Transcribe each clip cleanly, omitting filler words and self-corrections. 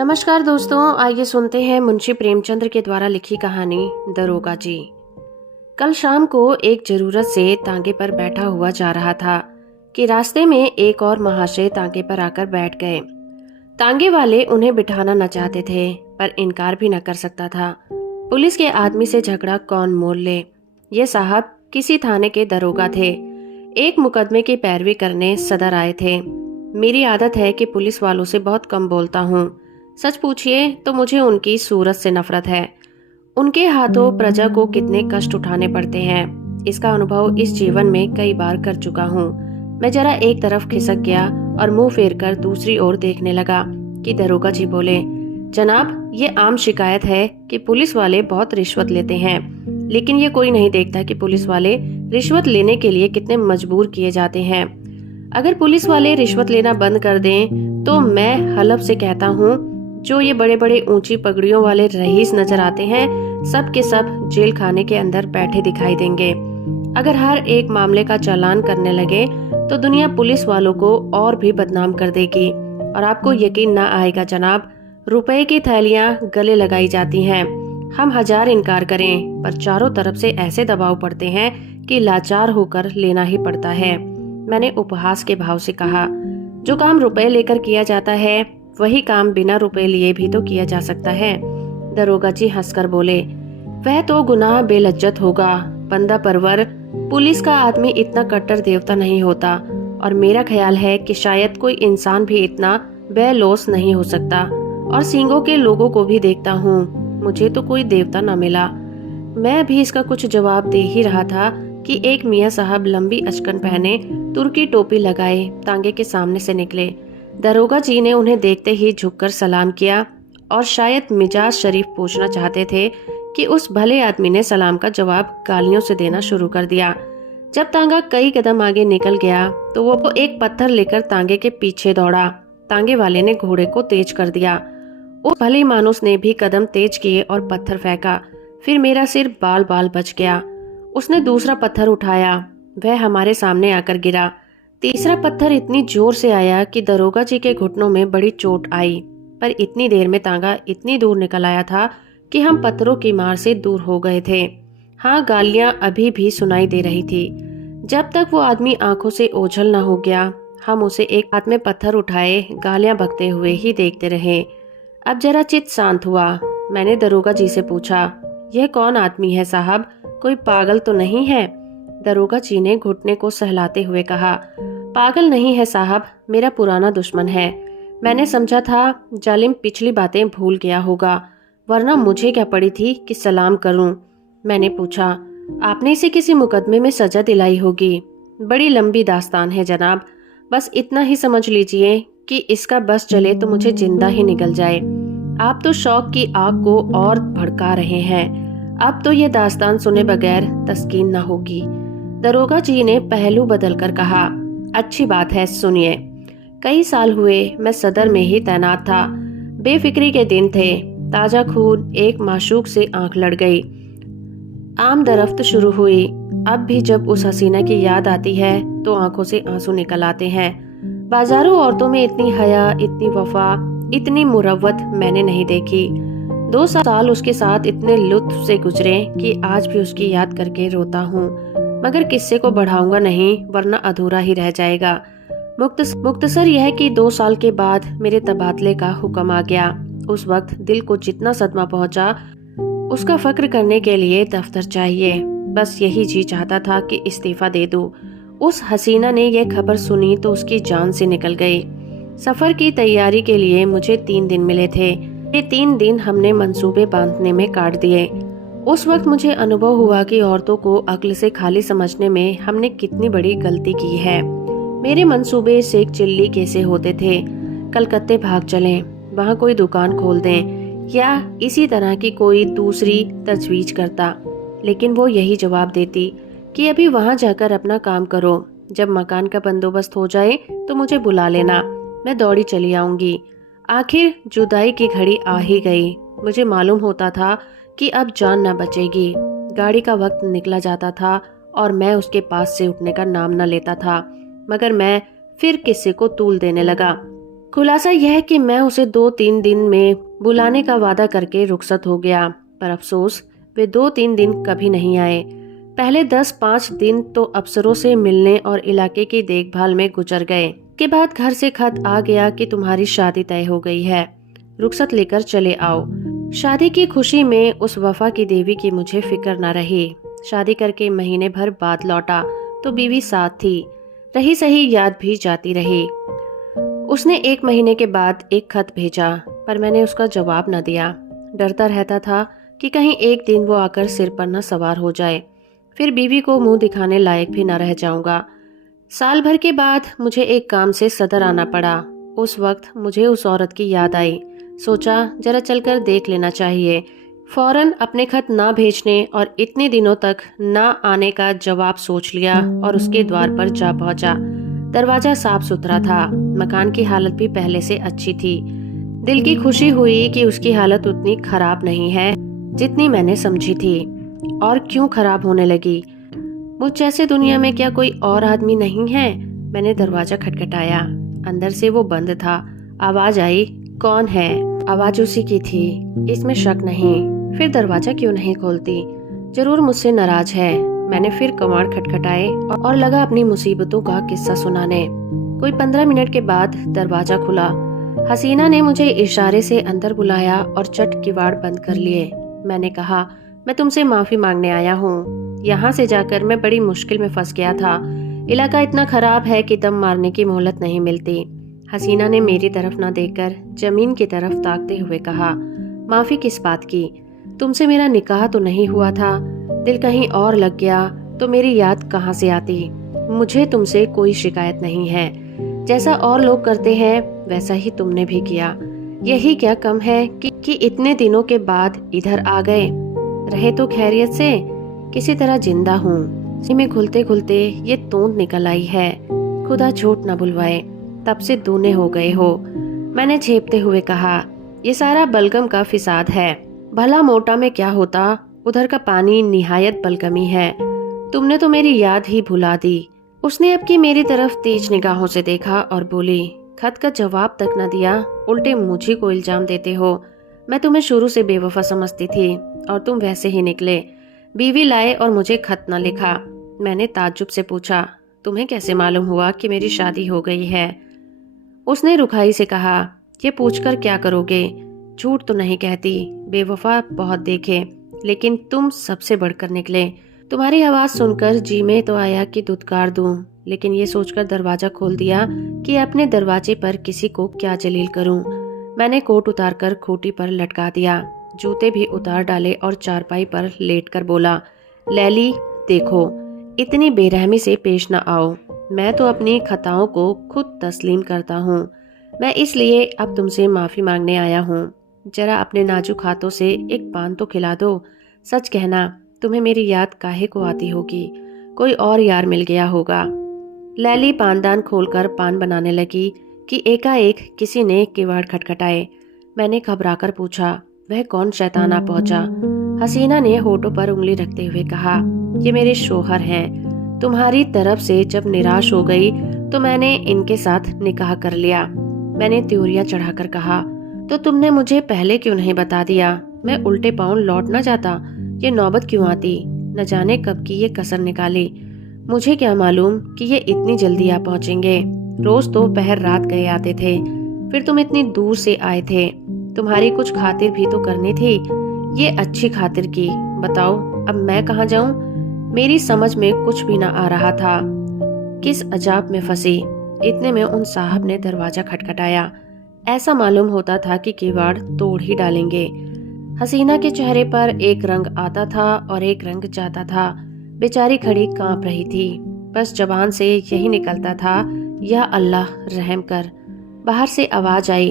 नमस्कार दोस्तों, आइए सुनते हैं मुंशी प्रेमचंद्र के द्वारा लिखी कहानी दरोगा जी। कल शाम को एक जरूरत से तांगे पर बैठा हुआ जा रहा था कि रास्ते में एक और महाशय तांगे पर आकर बैठ गए। तांगे वाले उन्हें बिठाना न चाहते थे, पर इनकार भी न कर सकता था। पुलिस के आदमी से झगड़ा कौन मोल ले। ये साहब किसी थाने के दरोगा थे। एक मुकदमे की पैरवी करने सदर आए थे। मेरी आदत है कि पुलिस वालों से बहुत कम बोलता हूँ। सच पूछिए तो मुझे उनकी सूरत से नफरत है। उनके हाथों प्रजा को कितने कष्ट उठाने पड़ते हैं, इसका अनुभव इस जीवन में कई बार कर चुका हूँ। मैं जरा एक तरफ खिसक गया और मुंह फेरकर दूसरी ओर देखने लगा कि दरोगा जी बोले, जनाब, ये आम शिकायत है कि पुलिस वाले बहुत रिश्वत लेते हैं, लेकिन ये कोई नहीं देखता कि पुलिस वाले रिश्वत लेने के लिए कितने मजबूर किए जाते हैं। अगर पुलिस वाले रिश्वत लेना बंद कर दें तो मैं हलफ से कहता हूँ, जो ये बड़े बड़े ऊंची पगड़ियों वाले रईस नजर आते हैं, सब के सब जेल खाने के अंदर बैठे दिखाई देंगे। अगर हर एक मामले का चालान करने लगे तो दुनिया पुलिस वालों को और भी बदनाम कर देगी। और आपको यकीन ना आएगा जनाब, रुपए की थैलियां गले लगाई जाती हैं। हम हजार इनकार करें, पर चारों तरफ से ऐसे दबाव पड़ते हैं कि लाचार होकर लेना ही पड़ता है। मैंने उपहास के भाव से कहा, जो काम रुपए लेकर किया जाता है वही काम बिना रुपए लिए भी तो किया जा सकता है। दरोगा जी हंसकर बोले, वह तो गुनाह बेलज्जत होगा। बंदा परवर पुलिस का आदमी इतना कट्टर देवता नहीं होता, और मेरा ख्याल है कि शायद कोई इंसान भी इतना बेलौस नहीं हो सकता। और सींगों के लोगों को भी देखता हूँ, मुझे तो कोई देवता न मिला। मैं भी इसका कुछ जवाब दे ही रहा था कि एक मियाँ साहब लंबी अचकन पहने, तुर्की टोपी लगाए तांगे के सामने से निकले। दरोगा जी ने उन्हें देखते ही झुककर सलाम किया और शायद मिजाज शरीफ पूछना चाहते थे कि उस भले आदमी ने सलाम का जवाब गालियों से देना शुरू कर दिया। जब तांगा कई कदम आगे निकल गया तो वो एक पत्थर लेकर तांगे के पीछे दौड़ा। तांगे वाले ने घोड़े को तेज कर दिया। उस भले मानुस ने भी कदम तेज किए और पत्थर फेंका। फिर मेरा सिर बाल बाल बच गया। उसने दूसरा पत्थर उठाया, वह हमारे सामने आकर गिरा। तीसरा पत्थर इतनी जोर से आया कि दरोगा जी के घुटनों में बड़ी चोट आई, पर इतनी देर में तांगा इतनी दूर निकल आया था कि हम पत्थरों की मार से दूर हो गए थे। हाँ, गालियां अभी भी सुनाई दे रही थी। जब तक वो आदमी आंखों से ओझल न हो गया, हम उसे एक हाथ में पत्थर उठाए गालियां बकते हुए ही देखते रहे। अब जरा चित्त शांत हुआ। मैंने दरोगा जी से पूछा, यह कौन आदमी है साहब, कोई पागल तो नहीं है? दरोगा जी ने घुटने को सहलाते हुए कहा, पागल नहीं है साहब, मेरा पुराना दुश्मन है। मैंने समझा था जालिम पिछली बातें भूल गया होगा, वरना मुझे क्या पड़ी थी कि सलाम करूं। मैंने पूछा, आपने इसे किसी मुकदमे में सजा दिलाई होगी? बड़ी लंबी दास्तान है जनाब, बस इतना ही समझ लीजिए कि इसका बस चले तो मुझे जिंदा ही निकल जाए। आप तो शौक की आग को और भड़का रहे हैं। अब तो यह दास्तान सुने बगैर तस्कीन न होगी। दरोगा जी ने पहलू बदलकर कहा, अच्छी बात है, सुनिए। कई साल हुए मैं सदर में ही तैनात था। बेफिक्री के दिन थे। ताजा खून एक माशूक से आंख लड़ गई। आम दरफ्त शुरू हुई। अब भी जब उस हसीना की याद आती है तो आंखों से आंसू निकल आते हैं। बाजारों औरतों में इतनी हया, इतनी वफा, इतनी मुरव्वत मैंने नहीं देखी। 2 साल उसके साथ इतने लुत्फ से गुजरे कि आज भी उसकी याद करके रोता हूँ। मगर किस्से को बढ़ाऊंगा नहीं, वरना अधूरा ही रह जाएगा। मुख्तसर यह कि 2 साल के बाद मेरे तबादले का हुक्म आ गया। उस वक्त दिल को जितना सदमा पहुंचा, उसका फक्र करने के लिए दफ्तर चाहिए। बस यही जी चाहता था कि इस्तीफा दे दूं। उस हसीना ने यह खबर सुनी तो उसकी जान से निकल गई। सफर की तैयारी के लिए मुझे 3 दिन मिले थे। ये 3 दिन हमने मंसूबे बांधने में काट दिए। उस वक्त मुझे अनुभव हुआ कि औरतों को अक्ल से खाली समझने में हमने कितनी बड़ी गलती की है। मेरे मंसूबे शेख चिल्ली कैसे होते थे, कलकत्ते भाग चलें, वहाँ कोई दुकान खोल दें, या इसी तरह की कोई दूसरी तजवीज करता। लेकिन वो यही जवाब देती कि अभी वहाँ जाकर अपना काम करो, जब मकान का बंदोबस्त हो जाए तो मुझे बुला लेना, मैं दौड़ी चली आऊंगी। आखिर जुदाई की घड़ी आ ही गई। मुझे मालूम होता था कि अब जान न बचेगी। गाड़ी का वक्त निकला जाता था और मैं उसके पास से उठने का नाम न लेता था। मगर मैं फिर किस्से को तूल देने लगा। खुलासा यह कि मैं उसे 2-3 दिन में बुलाने का वादा करके रुखसत हो गया, पर अफसोस वे 2-3 दिन कभी नहीं आए। पहले 10-5 दिन तो अफसरों से मिलने और इलाके की देखभाल में गुजर गए। के बाद घर से खत आ गया कि तुम्हारी शादी तय हो गई है, रुखसत लेकर चले आओ। शादी की खुशी में उस वफा की देवी की मुझे फिक्र न रही। शादी करके महीने भर बाद लौटा तो बीवी साथ थी, रही सही याद भी जाती रही। उसने 1 महीने के बाद एक खत भेजा, पर मैंने उसका जवाब न दिया। डरता रहता था कि कहीं एक दिन वो आकर सिर पर न सवार हो जाए, फिर बीवी को मुंह दिखाने लायक भी न रह जाऊंगा। साल भर के बाद मुझे एक काम से सदर आना पड़ा। उस वक्त मुझे उस औरत की याद आई। सोचा जरा चलकर देख लेना चाहिए। फौरन अपने खत ना भेजने और इतने दिनों तक ना आने का जवाब सोच लिया और उसके द्वार पर जा पहुंचा। दरवाजा साफ सुथरा था, मकान की हालत भी पहले से अच्छी थी। दिल की खुशी हुई कि उसकी हालत उतनी खराब नहीं है जितनी मैंने समझी थी। और क्यों खराब होने लगी? मुझ जैसे दुनिया में क्या कोई और आदमी नहीं है? मैंने दरवाजा खटखटाया। अंदर से वो बंद था। आवाज आई, कौन है? आवाज उसी की थी, इसमें शक नहीं। फिर दरवाजा क्यों नहीं खोलती? जरूर मुझसे नाराज है। मैंने फिर कमाड़ खटखटाए और लगा अपनी मुसीबतों का किस्सा सुनाने। कोई 15 मिनट के बाद दरवाजा खुला। हसीना ने मुझे इशारे से अंदर बुलाया और चट किवाड़ बंद कर लिए। मैंने कहा, मैं तुमसे माफी मांगने आया हूँ। यहाँ से जाकर मैं बड़ी मुश्किल में फंस गया था। इलाका इतना खराब है कि दम मारने की मोहलत नहीं मिलती। हसीना ने मेरी तरफ न देखकर जमीन की तरफ ताकते हुए कहा, माफी किस बात की? तुमसे मेरा निकाह तो नहीं हुआ था। दिल कहीं और लग गया तो मेरी याद कहाँ से आती? मुझे तुमसे कोई शिकायत नहीं है। जैसा और लोग करते हैं वैसा ही तुमने भी किया। यही क्या कम है कि इतने दिनों के बाद इधर आ गए। रहे तो खैरियत से, किसी तरह जिंदा हूँ। इसी में घुलते घुलते ये तोंद निकल आई है। खुदा झूठ न बुलवाए, तब से दूने हो गए हो। मैंने झेपते हुए कहा, ये सारा बलगम का फिसाद है। भला मोटा में क्या होता, उधर का पानी निहायत बलगमी है। तुमने तो मेरी याद ही भुला दी। उसने अब की मेरी तरफ तेज निगाहों से देखा और बोली, खत का जवाब तक न दिया, उल्टे मुझे को इल्जाम देते हो। मैं तुम्हें शुरू से बेवफा समझती थी और तुम वैसे ही निकले। बीवी लाए और मुझे खत न लिखा। मैंने ताज्जुब से पूछा, तुम्हें कैसे मालूम हुआ कि मेरी शादी हो गई है? उसने रुखाई से कहा, ये पूछकर क्या करोगे? झूठ तो नहीं कहती, बेवफा बहुत देखे, लेकिन तुम सबसे बढ़कर निकले। तुम्हारी आवाज सुनकर जी में तो आया कि दुत्कार दूं, लेकिन ये सोचकर दरवाजा खोल दिया कि अपने दरवाजे पर किसी को क्या जलील करूं। मैंने कोट उतारकर खूंटी पर लटका दिया, जूते भी उतार डाले और चारपाई पर लेटकर बोला, लैली देखो, इतनी बेरहमी से पेश न आओ। मैं तो अपनी खताओं को खुद तस्लीम करता हूँ। मैं इसलिए अब तुमसे माफी मांगने आया हूँ। जरा अपने नाजुक हाथों से एक पान तो खिला दो। सच कहना, तुम्हें मेरी याद काहे को आती होगी? कोई और यार मिल गया होगा। लैली पानदान खोलकर पान बनाने लगी कि एकाएक किसी ने किवाड़ खटखटाए। मैंने घबराकर पूछा, वह कौन शैतान आ पहुंचा? हसीना ने होठों पर उंगली रखते हुए कहा, ये मेरे शोहर हैं। तुम्हारी तरफ से जब निराश हो गई तो मैंने इनके साथ निकाह कर लिया। मैंने त्योरियां चढ़ाकर कहा, तो तुमने मुझे पहले क्यों नहीं बता दिया? मैं उल्टे पांव लौट न जाता। ये नौबत क्यों आती? न जाने कब की ये कसर निकाली। मुझे क्या मालूम कि ये इतनी जल्दी आ पहुंचेंगे। रोज तो पहर रात गए आते थे, फिर तुम इतनी दूर से आए थे। तुम्हारी कुछ खातिर भी तो करनी थी। ये अच्छी खातिर की। बताओ अब मैं कहाँ जाऊं? मेरी समझ में कुछ भी न आ रहा था। किस अजाब में फंसी। इतने में उन साहब ने दरवाजा खटखटाया। ऐसा मालूम होता था कि किवाड़ तोड़ ही डालेंगे। हसीना के चेहरे पर एक रंग आता था और एक रंग जाता था। बेचारी खड़ी कांप रही थी। बस जबान से यही निकलता था, या अल्लाह रहम कर। बाहर से आवाज आई,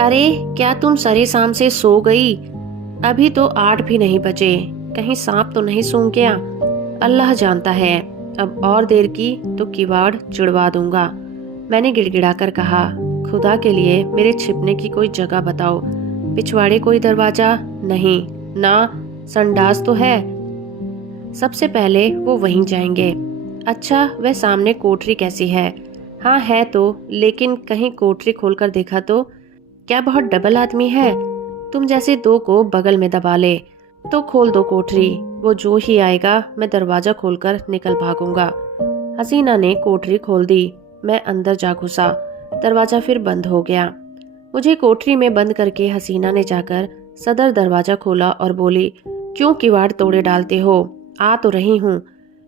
अरे क्या तुम सरे शाम से सो गई? अभी तो 8 भी नहीं बजे। कहीं सांप तो नहीं सूंघ गया? अल्लाह जानता है, अब और देर की तो किवाड़ चिड़वा दूंगा। मैंने गिड़गिड़ाकर कहा, खुदा के लिए मेरे छिपने की कोई जगह बताओ। पिछवाड़े कोई दरवाजा? नहीं ना, संडास तो है। सबसे पहले वो वहीं जाएंगे। अच्छा, वह सामने कोठरी कैसी है? हाँ है तो, लेकिन कहीं कोठरी खोलकर देखा तो? क्या बहुत डबल आदमी है? तुम जैसे दो को बगल में दबा ले। तो खोल दो कोठरी, वो जो ही आएगा मैं दरवाजा खोलकर निकल भागूंगा। हसीना ने कोठरी खोल दी। मैं अंदर जा घुसा। दरवाजा फिर बंद हो गया। मुझे कोठरी में बंद करके हसीना ने जाकर सदर दरवाजा खोला और बोली, क्यों किवाड़ तोड़े डालते हो? आ तो रही हूँ।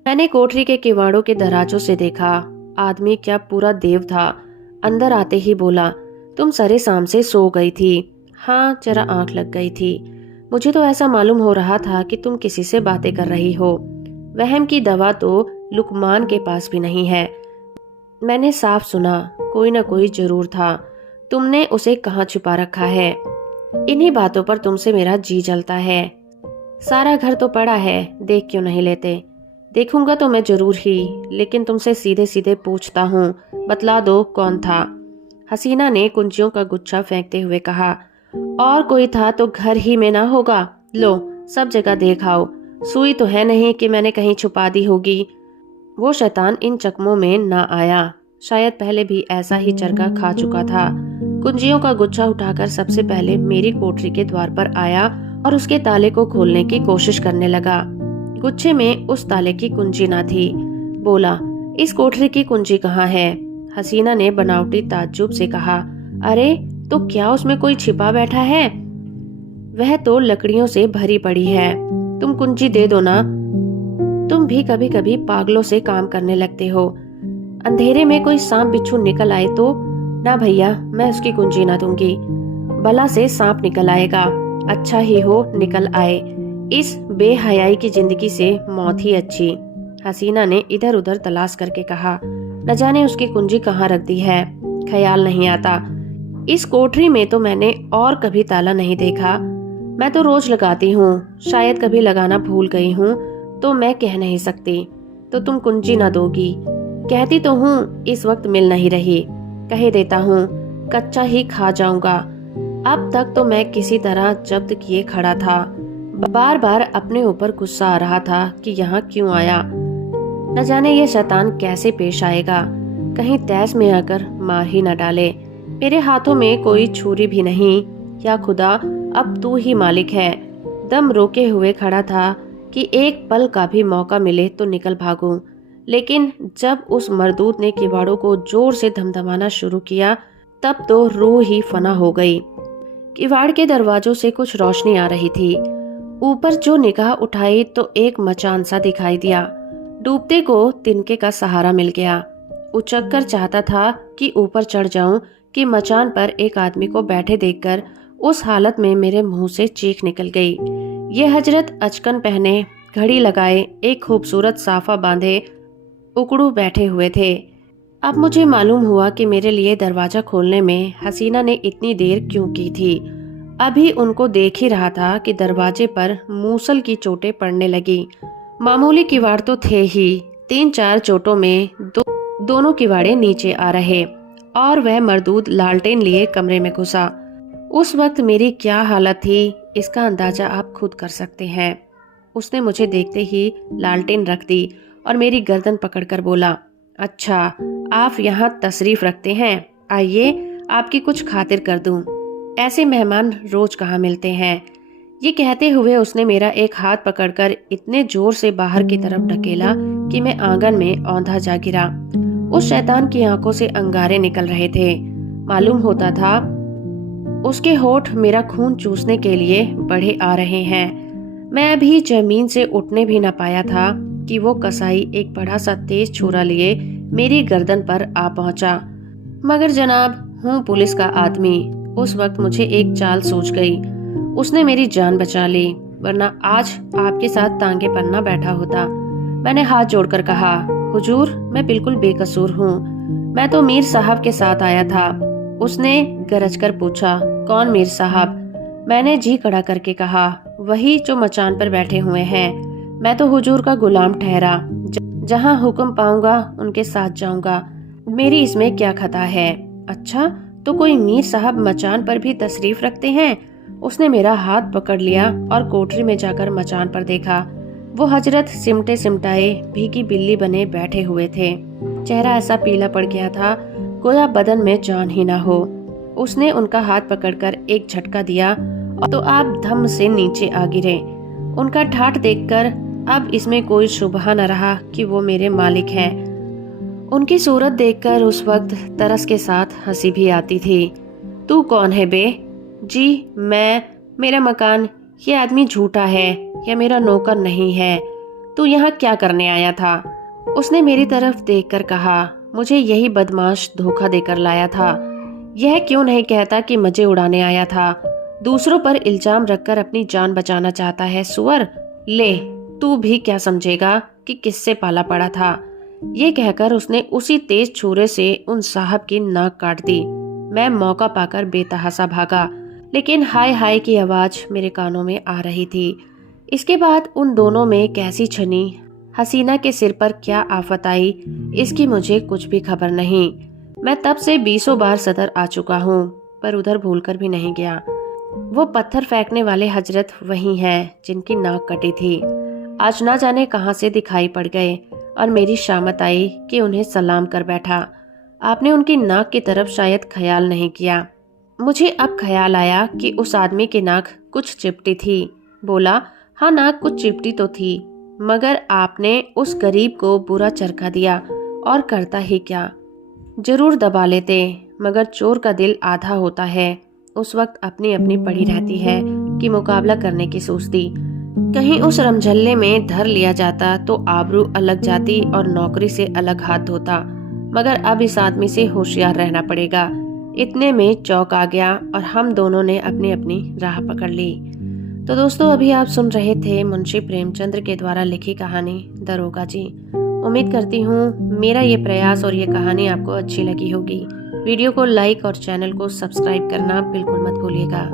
मैंने कोठरी के किवाड़ों के दराजों से देखा। आदमी क्या पूरा देव था। अंदर आते ही बोला, तुम सरे शाम से सो गई थी। हाँ, जरा आंख लग गई थी। मुझे तो ऐसा मालूम हो रहा था कि तुम किसी से बातें कर रही हो। वहम की दवा तो लुकमान के पास भी नहीं है। मैंने साफ सुना, कोई ना कोई जरूर था। तुमने उसे कहाँ छुपा रखा है? इन्हीं बातों पर तुमसे मेरा जी जलता है। सारा घर तो पड़ा है, देख क्यों नहीं लेते? देखूंगा तो मैं जरूर ही, लेकिन तुमसे सीधे सीधे पूछता हूँ, बतला दो कौन था? हसीना ने कुंजियों का गुच्छा फेंकते हुए कहा, और कोई था तो घर ही में ना होगा। लो, सब जगह देख आओ। सुई तो है नहीं कि मैंने कहीं छुपा दी होगी। वो शैतान इन चकमों में ना आया। शायद पहले भी ऐसा ही चरका खा चुका था। कुंजियों का गुच्छा उठाकर सबसे पहले मेरी कोठरी के द्वार पर आया और उसके ताले को खोलने की कोशिश करने लगा। गुच्छे में उस ताले की कुंजी ना थी। बोला, इस कोठरी की कुंजी कहाँ है? हसीना ने बनावटी ताज्जुब से कहा, अरे तो क्या उसमें कोई छिपा बैठा है? वह तो लकड़ियों से भरी पड़ी है। तुम कुंजी दे दो ना। तुम भी कभी कभी पागलों से काम करने लगते हो। अंधेरे में कोई सांप बिच्छू निकल आए तो? ना भैया, मैं उसकी कुंजी ना दूंगी। भला से सांप निकल आएगा, अच्छा ही हो निकल आए। इस बेहयाई की जिंदगी से मौत ही अच्छी। हसीना ने इधर उधर तलाश करके कहा, न जाने उसकी कुंजी कहाँ रख दी है, ख्याल नहीं आता। इस कोठरी में तो मैंने और कभी ताला नहीं देखा। मैं तो रोज लगाती हूँ, शायद कभी लगाना भूल गई हूँ, तो मैं कह नहीं सकती। तो तुम कुंजी ना दोगी? कहती तो हूँ, इस वक्त मिल नहीं रही। कह देता हूँ, कच्चा ही खा जाऊंगा। अब तक तो मैं किसी तरह जब्त किए खड़ा था। बार बार अपने ऊपर गुस्सा आ रहा था कि यहाँ क्यों आया। न जाने ये शैतान कैसे पेश आएगा, कहीं तैस में आकर मार ही न डाले। मेरे हाथों में कोई छुरी भी नहीं। या खुदा, अब तू ही मालिक है। दम रोके हुए खड़ा था कि एक पल का भी मौका मिले तो निकल भागूं। लेकिन जब उस मरदूत ने किवाड़ों को जोर से धमधमाना शुरू किया, तब तो रूह ही फना हो गई। किवाड़ के दरवाजों से कुछ रोशनी आ रही थी। ऊपर जो निगाह उठाई तो एक मचान सा दिखाई दिया। डूबते को तिनके का सहारा मिल गया। उचक कर चाहता था कि ऊपर चढ़ जाऊं कि मचान पर एक आदमी को बैठे देखकर उस हालत में मेरे मुंह से चीख निकल गई। ये हजरत अचकन पहने, घड़ी लगाए, एक खूबसूरत साफा बांधे उकड़ू बैठे हुए थे। अब मुझे मालूम हुआ कि मेरे लिए दरवाजा खोलने में हसीना ने इतनी देर क्यों की थी। अभी उनको देख ही रहा था कि दरवाजे पर मूसल की चोटें पड़ने लगी। मामूली किवाड़ तो थे ही, 3-4 चोटों में दोनों किवाड़े नीचे आ रहे और वह मरदूद लालटेन लिए कमरे में घुसा। उस वक्त मेरी क्या हालत थी, इसका अंदाजा आप खुद कर सकते हैं। उसने मुझे देखते ही लालटेन रख दी और मेरी गर्दन पकड़कर बोला, अच्छा आप यहाँ तशरीफ रखते हैं, आइए आपकी कुछ खातिर कर दूं। ऐसे मेहमान रोज कहाँ मिलते हैं। ये कहते हुए उसने मेरा एक हाथ पकड़कर इतने जोर से बाहर की तरफ ढकेला कि मैं आंगन में औंधा जा गिरा। उस शैतान की आंखों से अंगारे निकल रहे थे। मालूम होता था उसके होठ मेरा खून चूसने के लिए बढ़े आ रहे हैं। मैं अभी जमीन से उठने भी न पाया था कि वो कसाई एक बड़ा सा तेज छुरा लिए मेरी गर्दन पर आ पहुंचा। मगर जनाब, हूँ पुलिस का आदमी। उस वक्त मुझे एक चाल सूझ गई। उसने मेरी जान बचा ली, वरना आज आपके साथ तांगे पन्ना बैठा होता। मैंने हाथ जोड़कर कहा, हुजूर मैं बिल्कुल बेकसूर हूँ, मैं तो मीर साहब के साथ आया था। उसने गरज कर पूछा, कौन मीर साहब? मैंने जी कड़ा करके कहा, वही जो मचान पर बैठे हुए हैं। मैं तो हुजूर का गुलाम ठहरा, जहाँ हुक्म पाऊंगा उनके साथ जाऊंगा। मेरी इसमें क्या खता है? अच्छा, तो कोई मीर साहब मचान पर भी तशरीफ रखते हैं? उसने मेरा हाथ पकड़ लिया और कोठरी में जाकर मचान पर देखा। वो हजरत सिमटे सिमटाए भीगी बिल्ली बने बैठे हुए थे। चेहरा ऐसा पीला पड़ गया था गोया बदन में जान ही ना हो। उसने उनका हाथ पकड़कर एक झटका दिया तो आप धम से नीचे आ गिरे। उनका ठाठ देखकर अब इसमें कोई शुबहा न रहा कि वो मेरे मालिक हैं। उनकी सूरत देखकर उस वक्त तरस के साथ हंसी भी आती थी। तू कौन है बे? जी मेरा मकान, ये आदमी झूठा है, यह मेरा नौकर नहीं है। तू यहाँ क्या करने आया था? उसने मेरी तरफ देखकर कहा। मुझे यही बदमाश धोखा देकर लाया था। यह क्यों नहीं कहता कि मजे उड़ाने आया था? दूसरों पर इल्जाम रखकर अपनी जान बचाना चाहता है सुअर। ले, तू भी क्या समझेगा कि किससे पाला पड़ा था। ये कहकर उसने उसी तेज छुरे से उन साहब की नाक काट दी। मैं मौका पाकर बेतहासा भागा, लेकिन हाय हाय की आवाज मेरे कानों में आ रही थी। इसके बाद उन दोनों में कैसी छनी, हसीना के सिर पर क्या आफत आई, इसकी मुझे कुछ भी खबर नहीं। मैं तब से 20 बार सदर आ चुका हूँ, पर उधर भूलकर भी नहीं गया। वो पत्थर फेंकने वाले हजरत वही हैं जिनकी नाक कटी थी। आज ना जाने कहां से दिखाई पड़ गए और मेरी शामत आई कि उन्हें सलाम कर बैठा। आपने उनकी नाक की तरफ शायद ख्याल नहीं किया। मुझे अब ख्याल आया कि उस आदमी की नाक कुछ चिपटी थी। बोला, हाँ नाक कुछ चिपटी तो थी, मगर आपने उस गरीब को बुरा चरखा दिया और करता ही क्या। जरूर दबा लेते, मगर चोर का दिल आधा होता है। उस वक्त अपनी अपनी पड़ी रहती है कि मुकाबला करने की सोचती। कहीं उस रमझल्ले में धर लिया जाता तो आबरू अलग जाती और नौकरी से अलग हाथ धोता, मगर अब इस आदमी से होशियार रहना पड़ेगा। इतने में चौक आ गया और हम दोनों ने अपनी अपनी राह पकड़ ली। तो दोस्तों, अभी आप सुन रहे थे मुंशी प्रेमचंद्र के द्वारा लिखी कहानी दरोगा जी। उम्मीद करती हूँ मेरा ये प्रयास और ये कहानी आपको अच्छी लगी होगी। वीडियो को लाइक और चैनल को सब्सक्राइब करना बिल्कुल मत भूलिएगा।